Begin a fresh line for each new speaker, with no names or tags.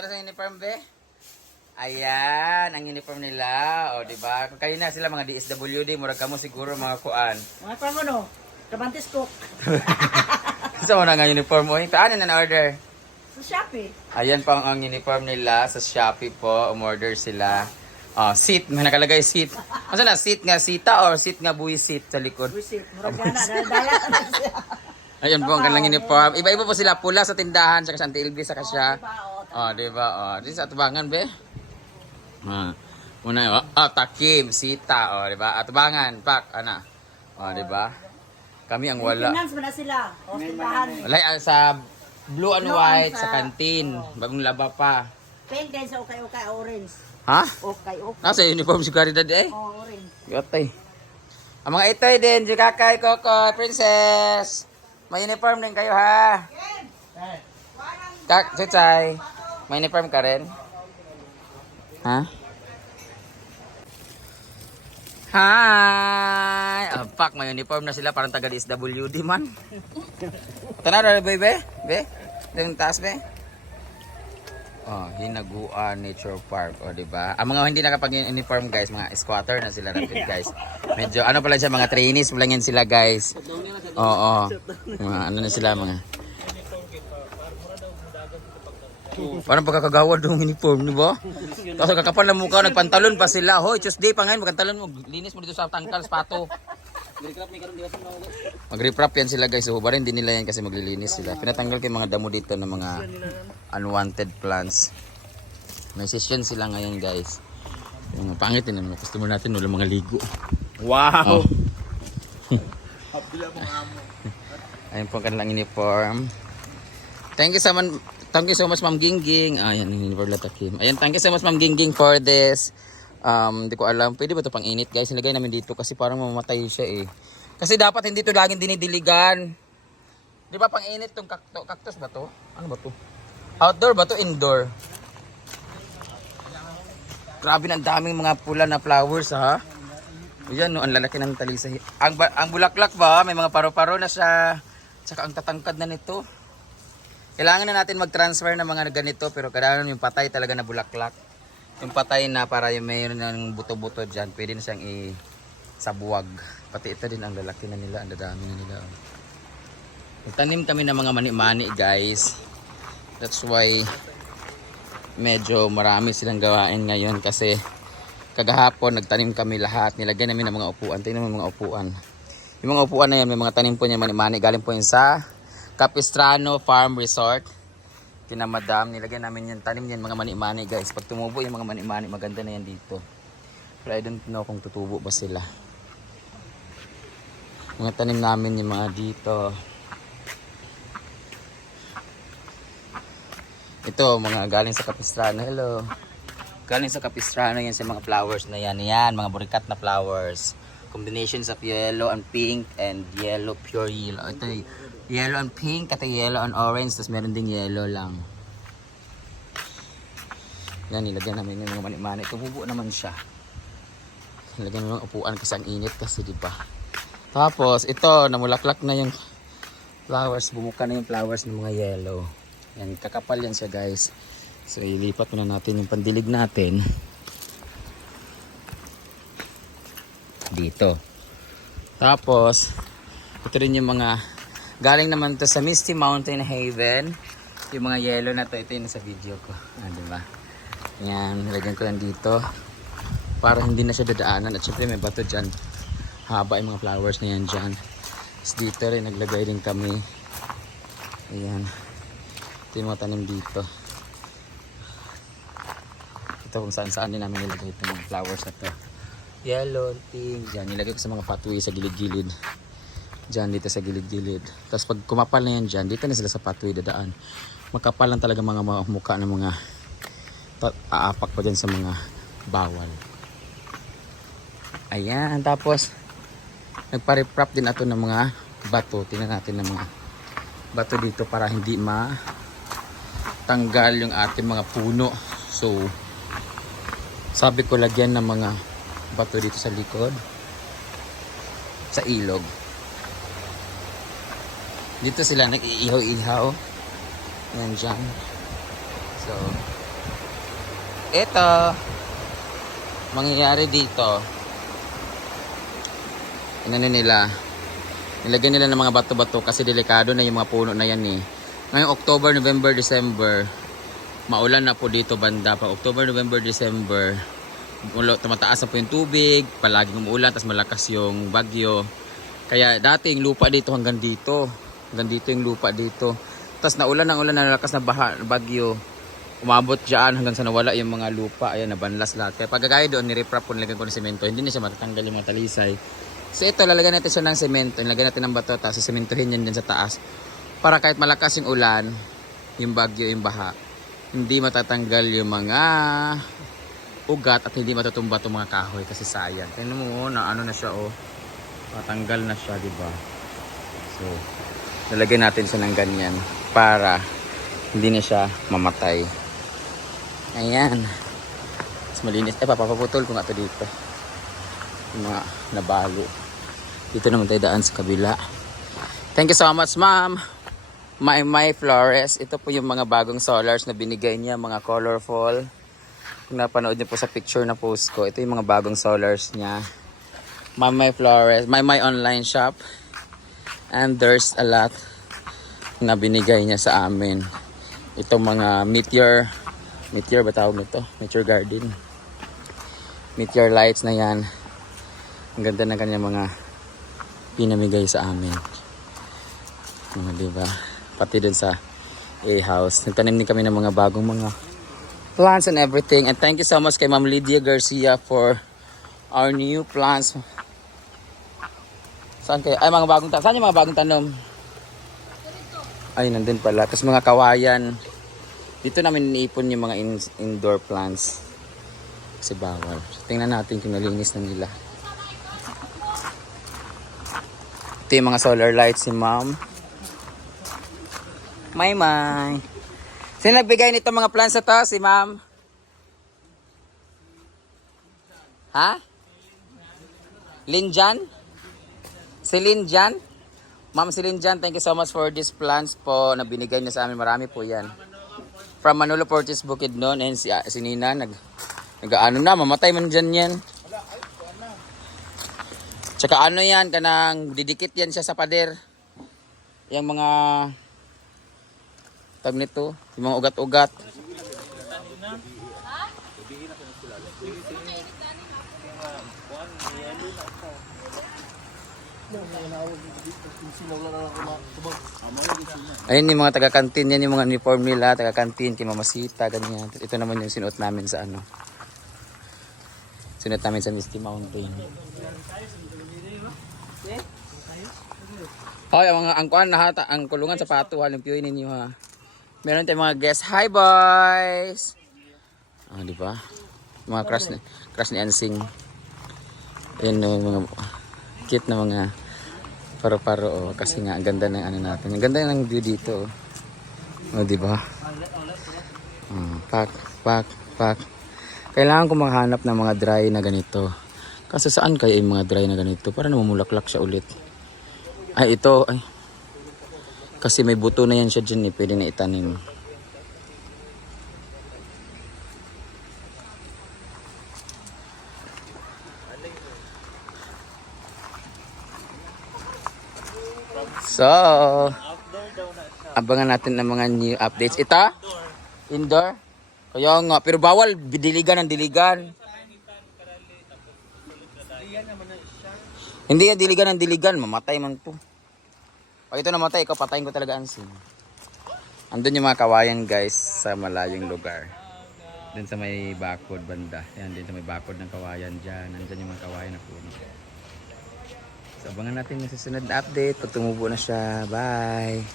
tara sa uniform, be. Ayan, ang uniform nila. O, di ba? Kayo na sila mga DSWD, murag kamo siguro mga kuan.
Mga pa mo no? Trabantis cook.
Sa una nga uniform mo, paano na na-order?
Sa Shopee.
Ayan pa ang uniform nila sa Shopee po. Umorder sila. Ah, seat, may nakalagay seat. Ano na, seat nga sita or seat nga buwi seat sa likod?
Visit. Murag gana. Dala na siya.
Ayun po ang kanilang uniform. Iba-iba po sila pula sa tindahan, saka sa Auntie Ilby, saka siya. Oh, di ba? Oh, di sa atubangan, be. Ah. Una, oh, ah, takim, sita, oh, di ba? Atubangan, pak, ana. Oh, di ba? Kami ang wala.
Finance mo na sila. O, tindahan.
Wala ah, sa blue and white sa kantin. Bagong laba pa.
Pink kayo sa okay-okay orange.
Ha?
Okay-okay.
Nasa uniform si Caridad eh.
Oh, orange.
Yatay. Ang mga itoy din, si Kakay, Coco, Princess. May uniform din kayo ha. Kak, Chuchay. May uniform ka rin? Ha? Hi! Ah, fuck, may uniform na sila. Parang taga DSWD man. Tanaw na, be, be? Be? Yung taas, be? Oh, Hinaguan Nature Park, o di ba? Ang mga hindi nakapag-uniform guys, mga squatter na sila rapid guys. Medyo ano pala siya, mga trainees lang yan sila guys. Oo. Mga ano na sila mga. Parang pagkakagawad ng uniform, di ba? Tapos kakapal na mukha, nagpantalon pa sila. Hoy, Tuesday pa ngayon, magpantalon mo. Linis mo dito sa tangkal, spato. Mag-reprap yan sila guys. So, rin din nila yan kasi maglilinis sila. Pinatanggal ko yung mga damo dito ng mga unwanted plants. May session sila ngayon guys. Yung pangit din naman. Customer natin wala mga ligo.
Wow!
Ayun po ang kanilang uniform. Thank you so much, thank you so much Ma'am Gingging. Ayan, yung uniform nila Takim. Ayan, thank you so much Ma'am Gingging for this. Um, hindi ko alam. Pwede ba ito pang init guys? Nilagay namin dito kasi parang mamamatay siya eh. Kasi dapat hindi ito laging dinidiligan. Di ba pang init tong kakto, cactus ba to? Ano ba to? Outdoor ba to? Indoor? Grabe ang daming mga pula na flowers ha. Yan no, ang lalaki ng talisay. Ang, ang bulaklak ba, may mga paro-paro na siya. Tsaka ang tatangkad na nito. Kailangan na natin mag-transfer ng mga ganito pero kailangan yung patay talaga na bulaklak. Yung patay na para yung mayroon ng buto-buto dyan, pwede na siyang i sa buwag. Pati ito din ang lalaki na nila, ang dadami na nila. Nagtanim kami ng mga mani-mani guys. That's why medyo marami silang gawain ngayon kasi kagahapon nagtanim kami lahat. Nilagay namin ng mga upuan. Tingnan mo mga upuan. Yung mga upuan na yan, may mga tanim po niya mani-mani. Galing po yun sa Capistrano Farm Resort. Kina madam, nilagay namin yung tanim yan mga mani-mani guys. Pag tumubo yung mga mani-mani, maganda na yan dito. Pero I don't know kung tutubo ba sila. Mga tanim namin yung mga dito. Ito, mga galing sa Capistrano. Hello. Galing sa Capistrano yan sa mga flowers na yan. Yan, mga burikat na flowers. Combinations of yellow and pink and yellow, pure yellow. Ito, yellow and pink, at yellow and orange. Tapos meron ding yellow lang. Yan, nilagyan namin yung mga mani-mani. Tumubo naman siya. Nilagyan namin ng upuan kasi ang init kasi, di ba? Tapos, ito, namulaklak na yung flowers. Bumuka na yung flowers ng mga yellow. Yan, kakapal yan siya guys. So, ilipat muna natin yung pandilig natin. Dito. Tapos, ito rin yung mga, galing naman to sa Misty Mountain Haven. Yung mga yellow na to, ito yung sa video ko. Ah, di ba? Yan, nilagyan ko yan dito. Para hindi na siya dadaanan. At syempre may bato dyan. Haba yung mga flowers na yan dyan. Tapos dito rin, naglagay din kami. Ayan. Ito yung mga tanim dito. Ito kung saan saan din namin nilagay itong mga flowers na to. Yellow, pink. Diyan, nilagay ko sa mga pathway sa gilid-gilid. Diyan, dito sa gilid-gilid. Tapos pag kumapal na yan dyan, dito na sila sa pathway dadaan. Makapal lang talaga mga, mukha ng mga aapak pa dyan sa mga bawal. Ayan, tapos nagpa-reprap din ato ng mga bato. Tingnan natin ng mga bato dito para hindi ma tanggal yung ating mga puno. So, sabi ko lagyan ng mga bato dito sa likod. Sa ilog. Dito sila nag-iihaw-ihaw. Yan dyan. So, ito, mangyayari dito, inano nila, nilagyan nila ng mga bato-bato kasi delikado na yung mga puno na yan eh. Ngayong October, November, December, maulan na po dito banda pa. October, November, December, tumataas na po yung tubig, palaging umuulan, tapos malakas yung bagyo. Kaya dati yung lupa dito hanggang dito. Hanggang dito yung lupa dito. Tapos naulan ng ulan, nalakas na baha, bagyo. Umabot dyan hanggang sa nawala yung mga lupa. Ayan, nabanlas lahat. Kaya pagkagaya doon, nireprap ko, nilagyan ko ng semento. Hindi na siya matatanggal yung mga talisay. So ito, lalagyan natin siya ng semento. Nilagyan natin ng bato, tapos sementohin yan din sa taas. Para kahit malakas yung ulan, yung bagyo, yung baha, hindi matatanggal yung mga ugat at hindi matutumba itong mga kahoy kasi sayang. Tingnan mo, oh, na ano na siya, oh. Matanggal na siya, di ba? So, lalagyan natin siya ng ganyan para hindi na siya mamatay. Ayan. Mas malinis. Eh, papapaputol ko nga ito dito. Yung mga nabalo. Dito naman tayo daan sa kabila. Thank you so much, ma'am. My My Flores. Ito po yung mga bagong solars na binigay niya, mga colorful. Kung napanood niyo po sa picture na post ko, ito yung mga bagong solars niya. My My Flores, My My online shop. And there's a lot na binigay niya sa amin. Itong mga meteor, meteor ba tawag nito? Meteor garden. Meteor lights na yan. Ang ganda ng kanyang mga pinamigay sa amin. Mga diba? Pati dun sa A-house. Nagtanim din kami ng mga bagong mga plants and everything. And thank you so much kay Ma'am Lydia Garcia for our new plants. Saan kayo? Ay, mga bagong tanom. Saan yung mga bagong tanom? Ay, nandun pala. Tapos mga kawayan. Dito namin iniipon yung mga in- indoor plants. Kasi bawal. Tingnan natin kung nalinis na nila. Ito yung mga solar lights ni ma'am. May may. Sino nagbigay nito mga plants na to? Si ma'am? Ha? Linjan? Si Linjan? Ma'am si Linjan, thank you so much for these plants po na binigay niya sa amin. Marami po yan. From Manolo Portis Bukidnon and si, si Nina, nag, nag ano na, mamatay man dyan yan. Tsaka ano yan, kanang didikit yan siya sa pader. Yung mga tag nito, yung mga ugat-ugat. Ayun yung mga taga-kantin, yan yung mga uniform nila, taga-kantin, kay Mamasita, ganyan. Ito naman yung sinuot namin sa ano. Sinuot namin sa Misty Mountain. Hoy, ang mga ang kuan na hata, ang kulungan sa pato, halimpyuin ninyo ha. Meron tayong mga guest. Hi boys. Ah, di ba? Mga crush ni crush ni Ansing. Ayun no, mga cute na mga paro-paro oh, kasi nga ang ganda ng ano natin. Ang ganda ng view dito. Oh, oh di ba? Ah, pak, pak, pak. Kailangan ko maghanap ng mga dry na ganito. Kasi saan kaya yung mga dry na ganito? Para namumulaklak siya ulit. Ay, ito. Ay. Kasi may buto na yan siya dyan eh. Pwede na itanim. So, abangan natin ng mga new updates. Ito? Indoor? Kaya nga, pero bawal diligan ng diligan. Hindi yan diligan ng diligan, mamatay man to. Pag ito namatay, ikaw patayin ko talaga ang sin. Andun yung mga kawayan guys sa malayong lugar. Dun sa may bakod banda. Yan din sa may bakod ng kawayan dyan. Nandyan yung mga kawayan na puno. So abangan natin yung susunod na update pag tumubo na siya. Bye!